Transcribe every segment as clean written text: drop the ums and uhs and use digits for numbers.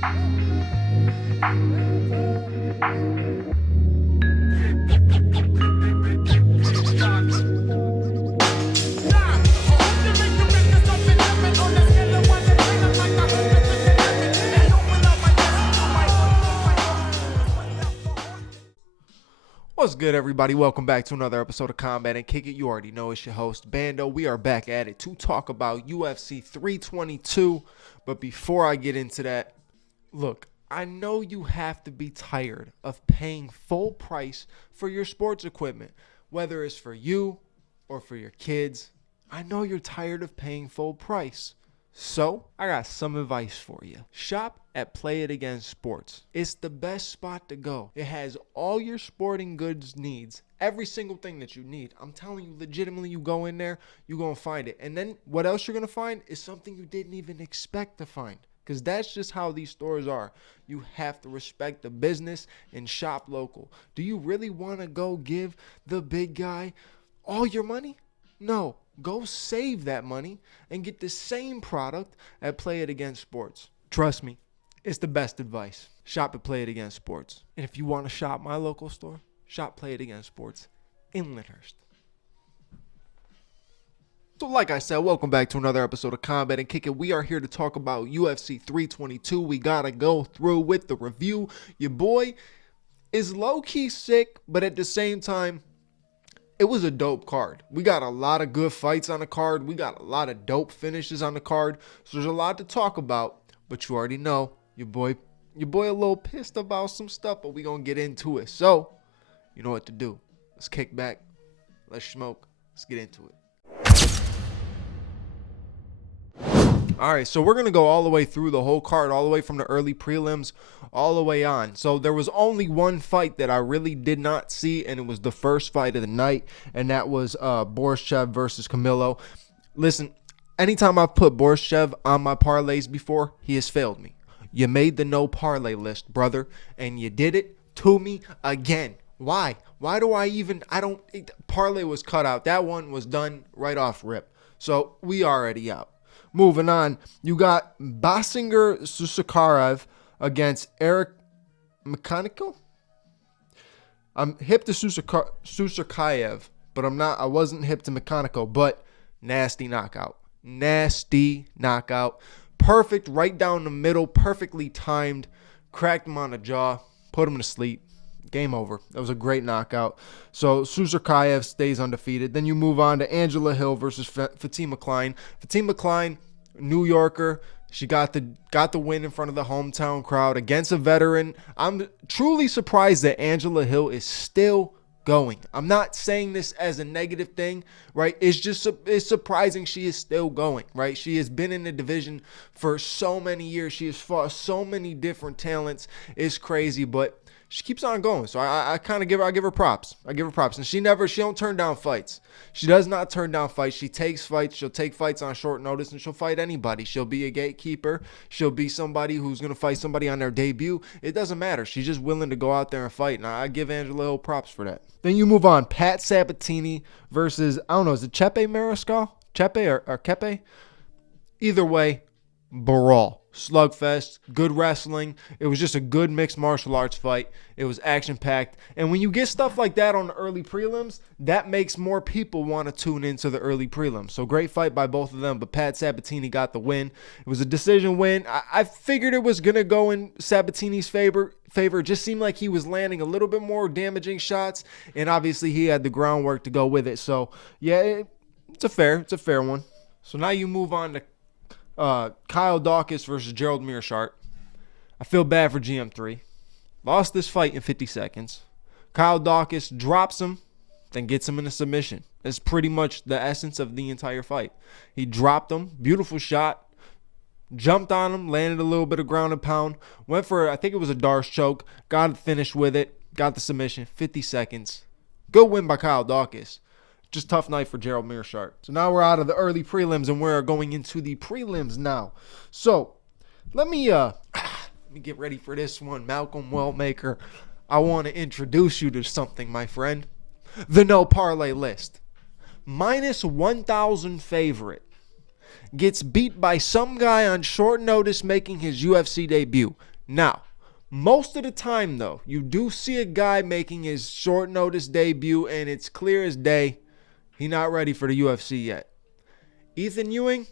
What's good, everybody? Welcome back to another episode of Combat and Kick It. You already know it's your host, Bando. We are back at it to talk about UFC 322. But before I get into that, look, I know you have to be tired of paying full price for your sports equipment, whether it's for you or for your kids. I know you're tired of paying full price. So, I got some advice for you. Shop at Play It Again Sports. It's the best spot to go. It has all your sporting goods needs. Every single thing that you need. I'm telling you, legitimately, you go in there, you're going to find it. And then what else you're going to find is something you didn't even expect to find. Because that's just how these stores are. You have to respect the business and shop local. Do you really want to go give the big guy all your money? No. Go save that money and get the same product at Play It Again Sports. Trust me, it's the best advice. Shop at Play It Again Sports. And if you want to shop my local store, shop Play It Again Sports in Lyndhurst. So like I said, welcome back to another episode of Combat and Kick It. We are here to talk about UFC 322. We got to go through with the review. Your boy is low-key sick, but at the same time, it was a dope card. We got a lot of good fights on the card. We got a lot of dope finishes on the card. So there's a lot to talk about. But you already know your boy a little pissed about some stuff, but we gonna get into it. So, you know what to do. Let's kick back. Let's smoke. Let's get into it. All right, so we're going to go all the way through the whole card, all the way from the early prelims, all the way on. So there was only one fight that I really did not see, and it was the first fight of the night, and that was Borshchev versus Camilo. Listen, anytime I've put Borshchev on my parlays before, he has failed me. You made the no parlay list, brother, and you did it to me again. Why? Why do parlay was cut out. That one was done right off rip. So we already out. Moving on, you got Basinger Susakarev against Eric Mechanico. I'm hip to Susakarev, but I wasn't hip to Mechanico, but nasty knockout. Nasty knockout. Perfect, right down the middle, perfectly timed. Cracked him on the jaw, put him to sleep. Game over. That was a great knockout. So Susakarev stays undefeated. Then you move on to Angela Hill versus Fatima Klein. Fatima Klein, New Yorker. She got the win in front of the hometown crowd against a veteran. I'm truly surprised that Angela Hill is still going. I'm not saying this as a negative thing, right? It's surprising she is still going, right? She has been in the division for so many years. She has fought so many different talents. It's crazy, but she keeps on going. So I give her props. I give her props. And she don't turn down fights. She does not turn down fights. She takes fights. She'll take fights on short notice, and she'll fight anybody. She'll be a gatekeeper. She'll be somebody who's going to fight somebody on their debut. It doesn't matter. She's just willing to go out there and fight. And I give Angela Hill props for that. Then you move on. Pat Sabatini versus, I don't know, is it Chepe Mariscal? Chepe or Kepe? Either way, brawl. Slugfest, good wrestling. It was just a good mixed martial arts fight. It was action-packed. And when you get stuff like that on the early prelims, that makes more people want to tune into the early prelims. So great fight by both of them, but Pat Sabatini got the win. It was a decision win. I figured it was going to go in Sabatini's favor. It just seemed like he was landing a little bit more damaging shots, and obviously he had the groundwork to go with it. So, yeah, it's a fair one. So now you move on to Kyle Dawkins versus Gerald Meerschaert. I feel bad for GM3. Lost this fight in 50 seconds. Kyle Dawkins drops him, then gets him in a submission. That's pretty much the essence of the entire fight. He dropped him. Beautiful shot. Jumped on him. Landed a little bit of ground and pound. Went for, I think it was a Darce choke. Got it finished with it. Got the submission. 50 seconds. Good win by Kyle Dawkins. Just tough night for Gerald Meerschaert. So now we're out of the early prelims and we're going into the prelims now. So let me get ready for this one. Malcolm Wellmaker, I want to introduce you to something, my friend. The no parlay list. Minus 1,000 favorite. Gets beat by some guy on short notice making his UFC debut. Now, most of the time, though, you do see a guy making his short notice debut, and it's clear as day he's not ready for the UFC yet. Ethan Ewing,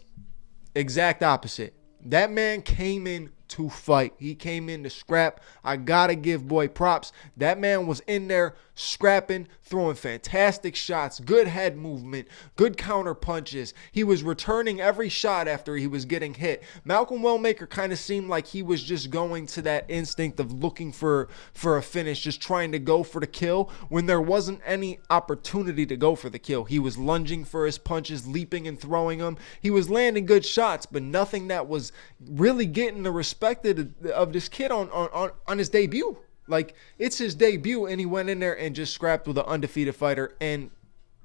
exact opposite. That man came in to fight. He came in to scrap. I gotta give boy props. That man was in there scrapping, throwing fantastic shots, good head movement, good counter punches. He was returning every shot after he was getting hit. Malcolm Wellmaker kind of seemed like he was just going to that instinct of looking for a finish, just trying to go for the kill when there wasn't any opportunity to go for the kill. He was lunging for his punches, leaping and throwing them. He was landing good shots, but nothing that was really getting the respect of this kid on his debut. Like, it's his debut, and he went in there and just scrapped with an undefeated fighter and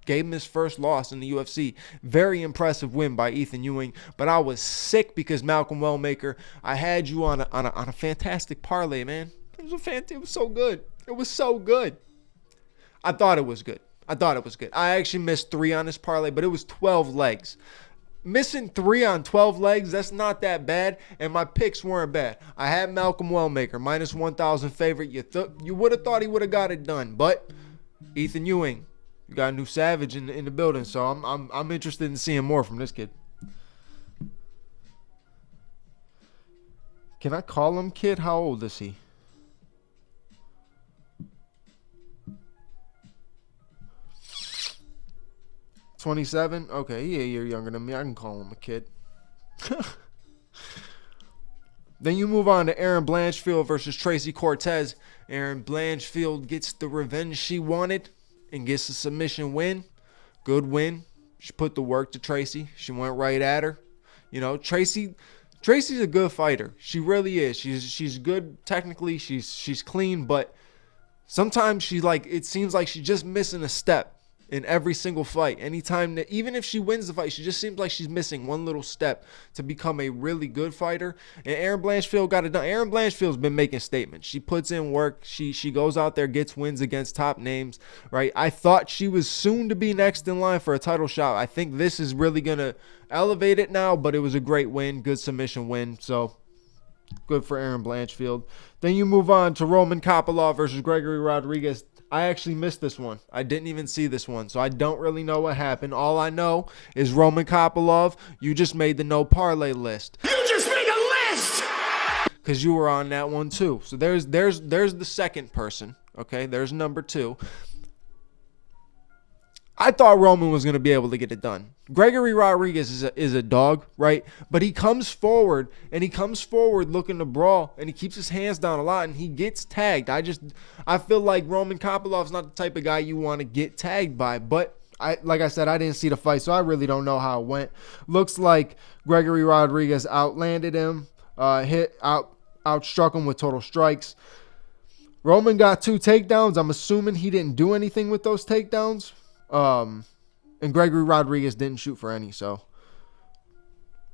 gave him his first loss in the UFC. Very impressive win by Ethan Ewing, but I was sick because Malcolm Wellmaker, I had you on a fantastic parlay, man. It was so good. It was so good. I thought it was good. I actually missed 3 on this parlay, but it was 12 legs. Missing 3 on 12 legs, that's not that bad, and my picks weren't bad. I had Malcolm Wellmaker, minus 1,000 favorite. You would have thought he would have got it done, but Ethan Ewing, you got a new savage in the building, so I'm interested in seeing more from this kid. Can I call him kid? How old is he? $27? Okay, he a year younger than me. I can call him a kid. Then you move on to Erin Blanchfield versus Tracy Cortez. Erin Blanchfield gets the revenge she wanted and gets a submission win. Good win. She put the work to Tracy. She went right at her. You know, Tracy's a good fighter. She really is. She's good technically. She's clean, but sometimes it seems like she's just missing a step in every single fight. Anytime that, even if she wins the fight, she just seems like she's missing one little step to become a really good fighter. And Erin Blanchfield got it done. Erin Blanchfield's been making statements. She puts in work. She goes out there, gets wins against top names, right? I thought she was soon to be next in line for a title shot. I think this is really going to elevate it now, but it was a great win, good submission win. So good for Erin Blanchfield. Then you move on to Roman Kopylov versus Gregory Rodriguez. I actually missed this one. I didn't even see this one, so I don't really know what happened. All I know is Roman Kopylov, you just made the no parlay list. You just made a list! Because you were on that one too. So there's the second person, okay? There's number 2. I thought Roman was going to be able to get it done. Gregory Rodriguez is a dog, right? But he comes forward looking to brawl, and he keeps his hands down a lot, and he gets tagged. I feel like Roman Kopylov's not the type of guy you want to get tagged by, but like I said, I didn't see the fight, so I really don't know how it went. Looks like Gregory Rodriguez outlanded him, outstruck him with total strikes. Roman got 2 takedowns. I'm assuming he didn't do anything with those takedowns. And Gregory Rodriguez didn't shoot for any, so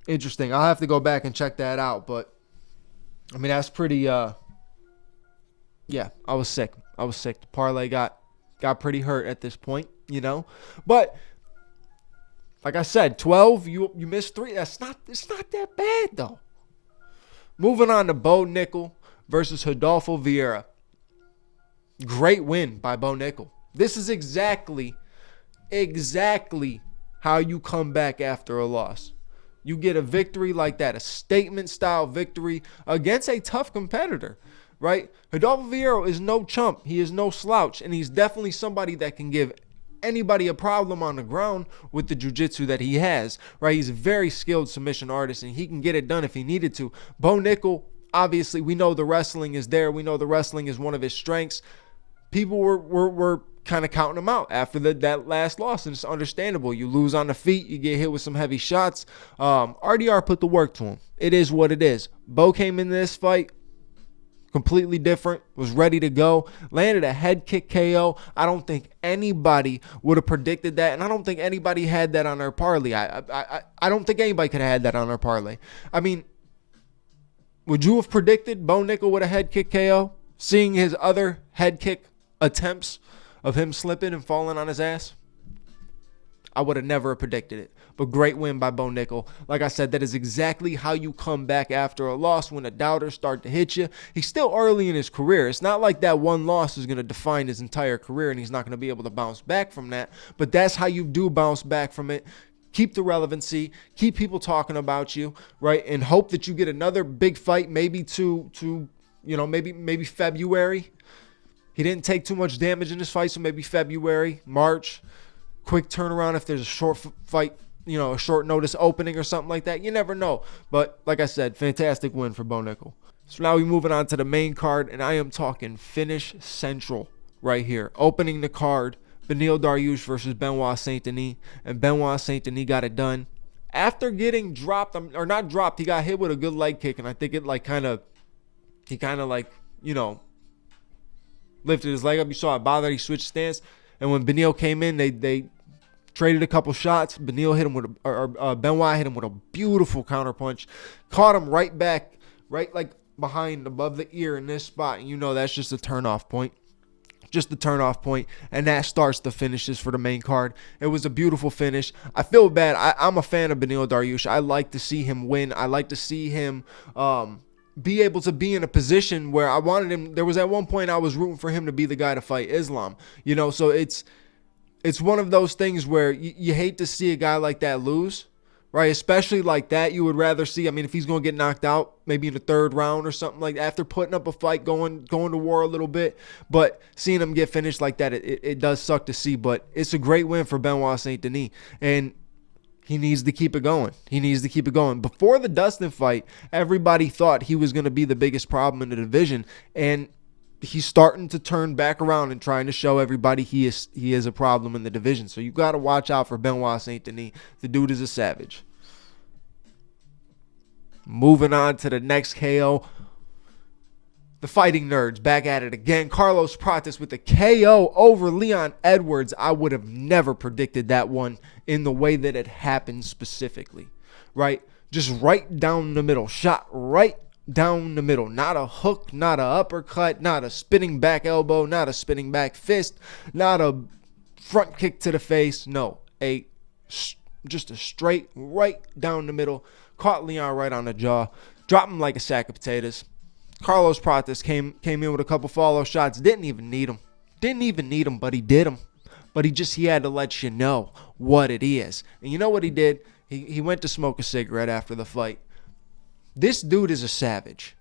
interesting. I'll have to go back and check that out, but I mean, that's pretty, yeah, I was sick. The parlay got pretty hurt at this point, you know, but like I said, 12, you missed 3. It's not that bad though. Moving on to Bo Nickel versus Rodolfo Vieira. Great win by Bo Nickel. This is exactly how you come back after a loss. You get a victory like that, a statement-style victory against a tough competitor, right? Rodolfo Vieira is no chump. He is no slouch, and he's definitely somebody that can give anybody a problem on the ground with the jiu-jitsu that he has, right? He's a very skilled submission artist, and he can get it done if he needed to. Bo Nickel, obviously, we know the wrestling is there. We know the wrestling is one of his strengths. People were kind of counting him out after that last loss, and it's understandable. You lose on the feet, you get hit with some heavy shots. RDR put the work to him. It is what it is. Bo came into this fight completely different, was ready to go, landed a head kick KO. I don't think anybody would have predicted that, and I don't think anybody had that on their parlay. I don't think anybody could have had that on their parlay. I mean, would you have predicted Bo Nickel with a head kick KO, seeing his other head kick attempts of him slipping and falling on his ass? I would have never predicted it. But great win by Bo Nickel. Like I said, that is exactly how you come back after a loss when the doubters start to hit you. He's still early in his career. It's not like that one loss is going to define his entire career and he's not going to be able to bounce back from that. But that's how you do bounce back from it. Keep the relevancy, keep people talking about you, right? And hope that you get another big fight, maybe maybe February. He didn't take too much damage in this fight, so maybe February, March. Quick turnaround if there's a short fight, a short notice opening or something like that. You never know. But like I said, fantastic win for Bo Nickel. So now we're moving on to the main card, and I am talking Finish Central right here. Opening the card, Beneil Dariush versus Benoit Saint-Denis, and Benoit Saint-Denis got it done. After getting dropped, or not dropped, he got hit with a good leg kick, and I think it lifted his leg up. You saw it bother. He switched stance, and when Beneil came in, they traded a couple shots. Benoit hit him with a beautiful counterpunch, caught him right back, right like behind, above the ear in this spot, and that's just a turnoff point. Just the turnoff point, and that starts the finishes for the main card. It was a beautiful finish. I feel bad. I'm a fan of Beneil Dariush. I like to see him win. I like to see him be able to be in a position where I wanted him. There was at one point I was rooting for him to be the guy to fight Islam. So it's one of those things where you hate to see a guy like that lose, right? Especially like that. You would rather see, if he's going to get knocked out, maybe in the third round or something like that, after putting up a fight, going to war a little bit. But seeing him get finished like that, it does suck to see. But it's a great win for Benoit Saint-Denis. And he needs to keep it going. Before the Dustin fight, everybody thought he was going to be the biggest problem in the division. And he's starting to turn back around and trying to show everybody he is a problem in the division. So you got to watch out for Benoit Saint-Denis. The dude is a savage. Moving on to the next KO. The Fighting Nerds back at it again. Carlos Prates with the KO over Leon Edwards. I would have never predicted that one in the way that it happened specifically, right? Just right down the middle. Shot right down the middle. Not a hook, not a uppercut, not a spinning back elbow, not a spinning back fist, not a front kick to the face. No, just a straight right down the middle. Caught Leon right on the jaw. Dropped him like a sack of potatoes. Carlos Prates came in with a couple follow shots. Didn't even need him, but he did them. But he had to let you know what it is. And you know what he did? He went to smoke a cigarette after the fight. This dude is a savage.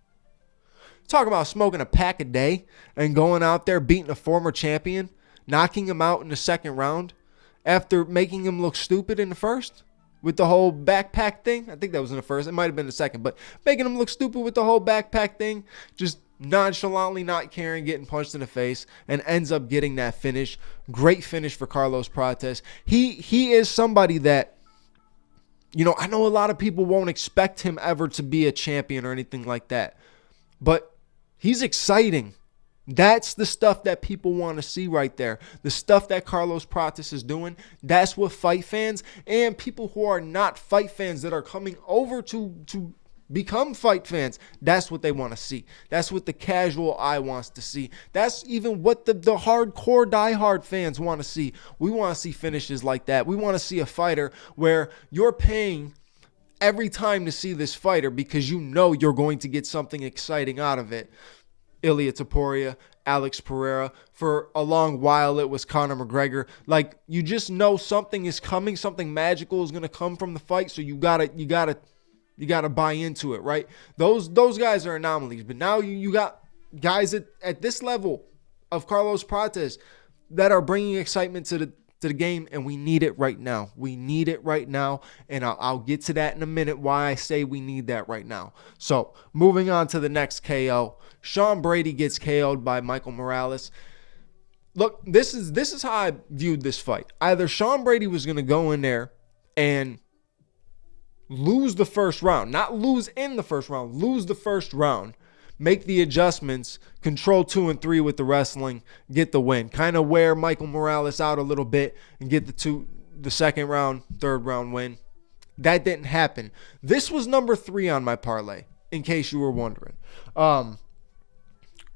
Talk about smoking a pack a day and going out there beating a former champion, knocking him out in the second round after making him look stupid in the first. With the whole backpack thing. I think that was in the first. It might have been the second. But making him look stupid with the whole backpack thing. Just nonchalantly not caring, getting punched in the face. And ends up getting that finish. Great finish for Carlos Prates. He is somebody that, I know a lot of people won't expect him ever to be a champion or anything like that. But he's exciting. That's the stuff that people want to see right there. The stuff that Carlos Prates is doing, that's what fight fans and people who are not fight fans that are coming over to become fight fans, that's what they want to see. That's what the casual eye wants to see. That's even what the hardcore diehard fans want to see. We want to see finishes like that. We want to see a fighter where you're paying every time to see this fighter because you're going to get something exciting out of it. Ilia Topuria, Alex Pereira. For a long while, it was Conor McGregor. Like, you just know something is coming, something magical is going to come from the fight, so you gotta buy into it, right? Those guys are anomalies, but now you got guys at this level of Carlos Prates that are bringing excitement to the game, and we need it right now. We need it right now, and I'll get to that in a minute, why I say we need that right now. So, moving on to the next KO. Sean Brady gets KO'd by Michael Morales. Look, this is how I viewed this fight. Either Sean Brady was going to go in there and lose the first round, not lose in the first round, lose the first round, make the adjustments, control 2 and 3 with the wrestling, get the win. Kind of wear Michael Morales out a little bit and get the second round, third round win. That didn't happen. This was number 3 on my parlay, in case you were wondering.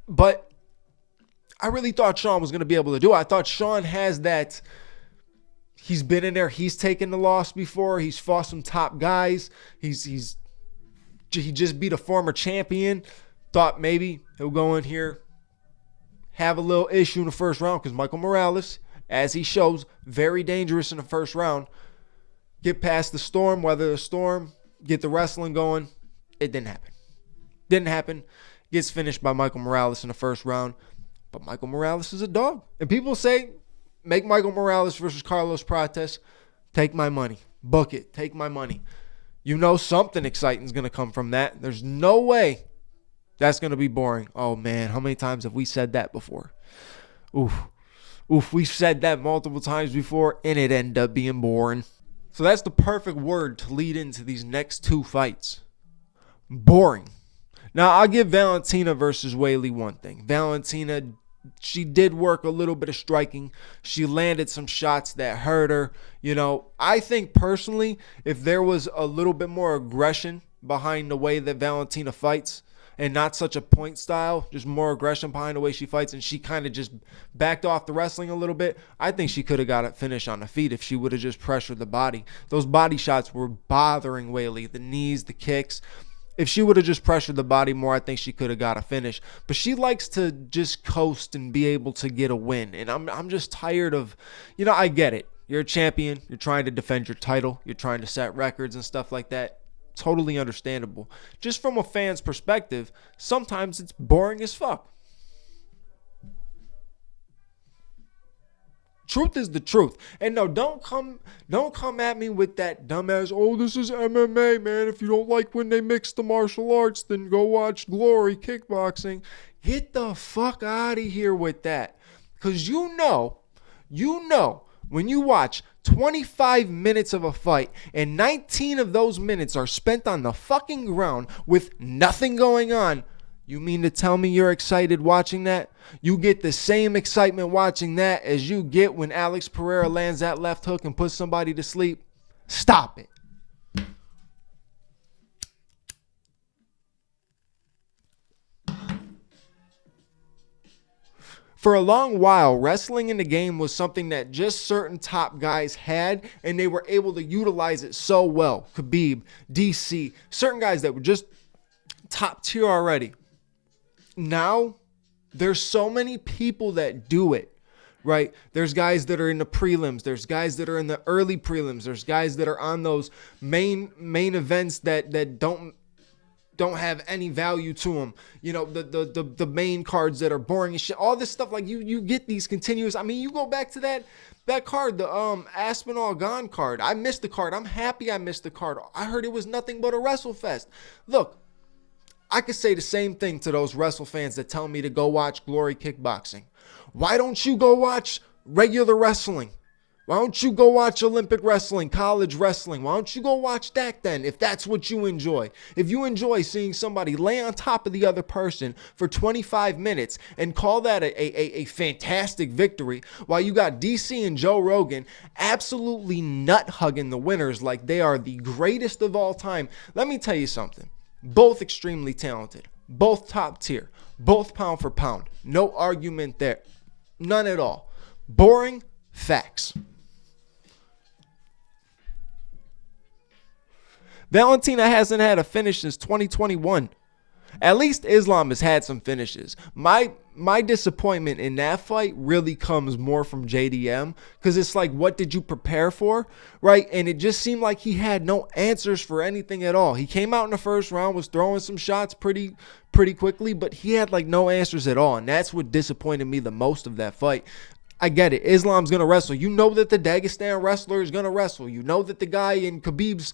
But I really thought Sean was going to be able to do it. I thought Sean has that He's been in there. He's taken the loss before. He's fought some top guys. He just beat a former champion. Thought maybe he'll go in here, have a little issue in the first round, because Michael Morales, as he shows, very dangerous in the first round. Get past the storm, weather the storm, get the wrestling going. It didn't happen. Didn't happen. Gets finished by Michael Morales in the first round. But Michael Morales is a dog. And people say, make Michael Morales versus Carlos Prates. Take my money. Book it. Take my money. You know something exciting is going to come from that. There's no way that's going to be boring. Oh, man. How many times have we said that before? Oof. We've said that multiple times before, and it ended up being boring. So that's the perfect word to lead into these next two fights. Boring. Now, I'll give Valentina versus Weili one thing. Valentina, she did work a little bit of striking. She landed some shots that hurt her. You know, I think personally, if there was a little bit more aggression behind the way that Valentina fights, and not such a point style, just more aggression behind the way she fights, and she kind of just backed off the wrestling a little bit, I think she could have got a finish on the feet if she would have just pressured the body. Those body shots were bothering Weili, the knees, the kicks. If she would have just pressured the body more, I think she could have got a finish. But she likes to just coast and be able to get a win. And I'm just tired of, you know, I get it. You're a champion. You're trying to defend your title. You're trying to set records and stuff like that. Totally understandable. Just from a fan's perspective, sometimes it's boring as fuck. Truth is the truth. And no, don't come at me with that dumbass, oh, this is MMA, man. If you don't like when they mix the martial arts, then go watch Glory Kickboxing. Get the fuck out of here with that. Because you know, when you watch 25 minutes of a fight and 19 of those minutes are spent on the fucking ground with nothing going on, you mean to tell me you're excited watching that? You get the same excitement watching that as you get when Alex Pereira lands that left hook and puts somebody to sleep? Stop it. For a long while, wrestling in the game was something that just certain top guys had, and they were able to utilize it so well. Khabib, DC, certain guys that were just top tier already. Now, there's so many people that do it, right? There's guys that are in the prelims. There's guys that are in the early prelims. There's guys that are on those main events that don't have any value to them. You know, the main cards that are boring and shit. All this stuff, like you get these continuous. I mean, you go back to that card, the Aspinall Gone card. I missed the card. I'm happy I missed the card. I heard it was nothing but a WrestleFest. Look, I could say the same thing to those wrestle fans that tell me to go watch Glory Kickboxing. Why don't you go watch regular wrestling? Why don't you go watch Olympic wrestling, college wrestling? Why don't you go watch that then, if that's what you enjoy? If you enjoy seeing somebody lay on top of the other person for 25 minutes and call that a fantastic victory, while you got DC and Joe Rogan absolutely nut-hugging the winners like they are the greatest of all time, let me tell you something. Both extremely talented, both top tier, both pound for pound. No argument there. None at all. Boring facts. Valentina hasn't had a finish since 2021. At least Islam has had some finishes. My disappointment in that fight really comes more from JDM, because it's like, what did you prepare for, right? And it just seemed like he had no answers for anything at all. He came out in the first round, was throwing some shots pretty quickly, but he had like no answers at all, and that's what disappointed me the most of that fight. I get it. Islam's going to wrestle. You know that the Dagestan wrestler is going to wrestle. You know that the guy in Khabib's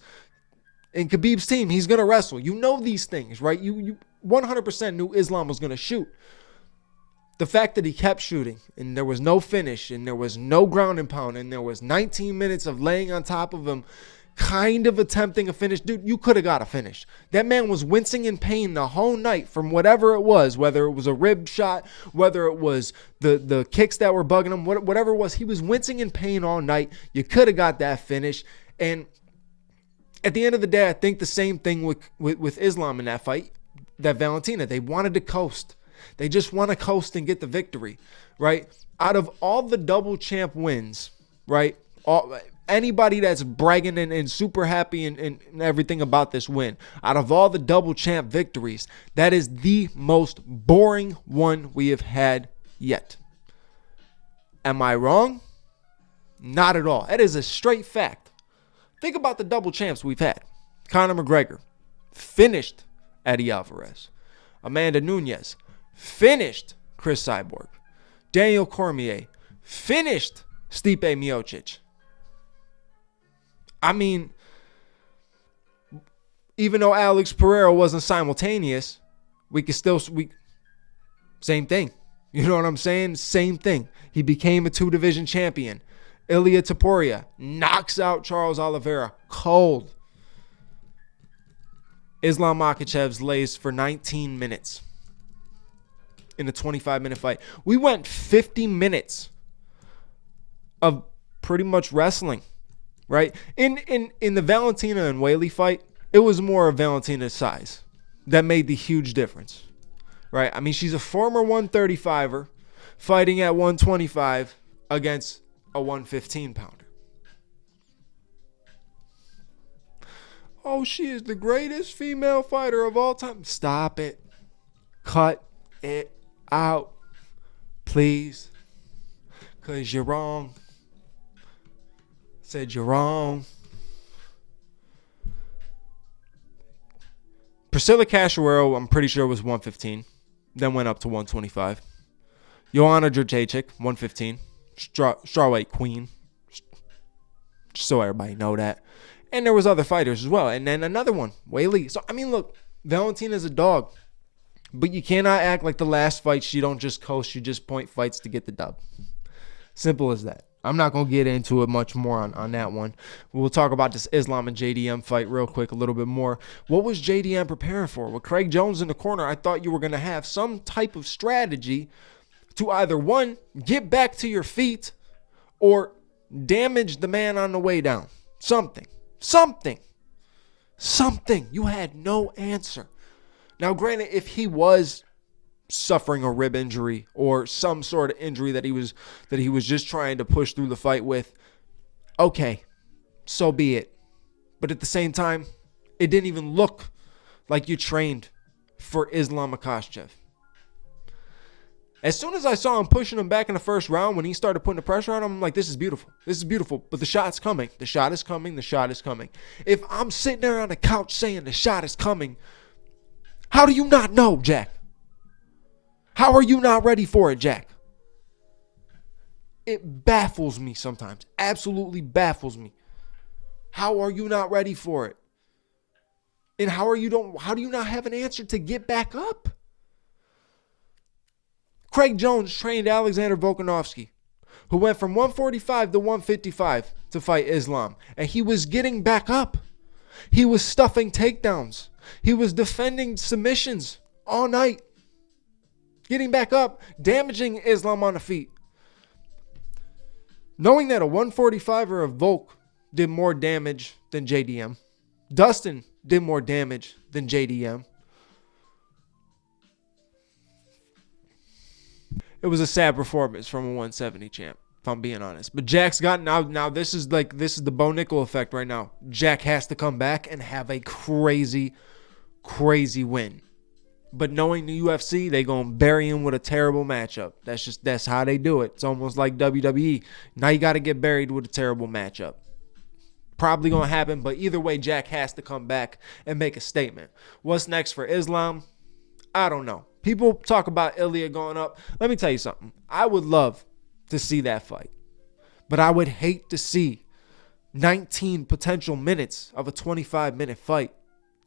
team, he's going to wrestle. You know these things, right? You 100% knew Islam was going to shoot. The fact that he kept shooting and there was no finish and there was no ground and pound and there was 19 minutes of laying on top of him, kind of attempting a finish. Dude, you could have got a finish. That man was wincing in pain the whole night from whatever it was, whether it was a rib shot, whether it was the kicks that were bugging him, whatever it was. He was wincing in pain all night. You could have got that finish. And at the end of the day, I think the same thing with Islam in that fight, that Valentina. They wanted to coast. They just want to coast and get the victory, right? Out of all the double champ wins, right? Anybody that's bragging and super happy and everything about this win, out of all the double champ victories, that is the most boring one we have had yet. Am I wrong? Not at all. That is a straight fact. Think about the double champs we've had. Conor McGregor finished Eddie Alvarez. Amanda Nunes finished Chris Cyborg. Daniel Cormier finished Stipe Miocic. I mean, even though Alex Pereira wasn't simultaneous, same thing. You know what I'm saying? Same thing. He became a 2-division champion. Ilia Topuria knocks out Charles Oliveira cold. Islam Makhachev lays for 19 minutes in a 25-minute fight. We went 50 minutes of pretty much wrestling, right? In the Valentina and Weili fight, it was more of Valentina's size that made the huge difference, right? I mean, she's a former 135er fighting at 125 against a 115-pounder. Oh, she is the greatest female fighter of all time. Stop it. Cut it out, please. Because you're wrong. Said you're wrong. Priscilla Cachoeiro, I'm pretty sure, was 115. Then went up to 125. Joanna Jędrzejczyk, 115. Strawweight queen. Just so everybody know that. And there was other fighters as well. And then another one, Weili. So, I mean, look, Valentina's a dog. But you cannot act like the last fight. She don't just coast. She just point fights to get the dub. Simple as that. I'm not going to get into it much more on that one. We'll talk about this Islam and JDM fight real quick a little bit more. What was JDM preparing for? With Craig Jones in the corner, I thought you were going to have some type of strategy to either, one, get back to your feet or damage the man on the way down. Something. You had no answer. Now, granted, if he was suffering a rib injury or some sort of injury that he was just trying to push through the fight with, okay, so be it. But at the same time, it didn't even look like you trained for Islam Makhachev. As soon as I saw him pushing him back in the first round, when he started putting the pressure on him, I'm like, this is beautiful. This is beautiful. But the shot's coming. The shot is coming. The shot is coming. If I'm sitting there on the couch saying the shot is coming, how do you not know, Jack? How are you not ready for it, Jack? It baffles me sometimes. Absolutely baffles me. How are you not ready for it? And how do you not have an answer to get back up? Craig Jones trained Alexander Volkanovski, who went from 145 to 155 to fight Islam. And he was getting back up. He was stuffing takedowns. He was defending submissions all night. Getting back up, damaging Islam on the feet. Knowing that a 145er of Volk did more damage than JDM. Dustin did more damage than JDM. It was a sad performance from a 170 champ, if I'm being honest. But Jack's got now this is the Bo Nickel effect right now. Jack has to come back and have a crazy win. But knowing the UFC, they going to bury him with a terrible matchup. That's how they do it. It's almost like WWE. Now you got to get buried with a terrible matchup. Probably going to happen, but either way, Jack has to come back and make a statement. What's next for Islam? I don't know. People talk about Ilya going up. Let me tell you something. I would love to see that fight. But I would hate to see 19 potential minutes of a 25-minute fight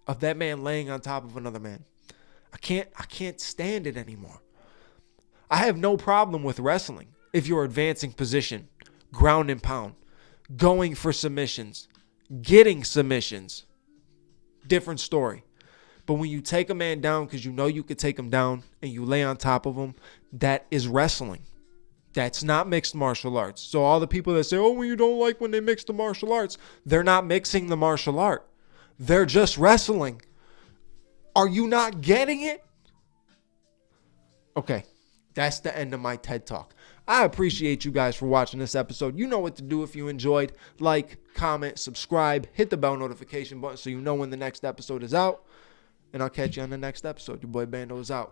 of that man laying on top of another man. I can't stand it anymore. I have no problem with wrestling if you're advancing position, ground and pound, going for submissions, getting submissions. Different story. But when you take a man down because you know you could take him down and you lay on top of him, that is wrestling. That's not mixed martial arts. So all the people that say, oh, well, you don't like when they mix the martial arts, they're not mixing the martial art. They're just wrestling. Are you not getting it? Okay, that's the end of my TED Talk. I appreciate you guys for watching this episode. You know what to do if you enjoyed. Like, comment, subscribe, hit the bell notification button so you know when the next episode is out. And I'll catch you on the next episode. Your boy Bando is out.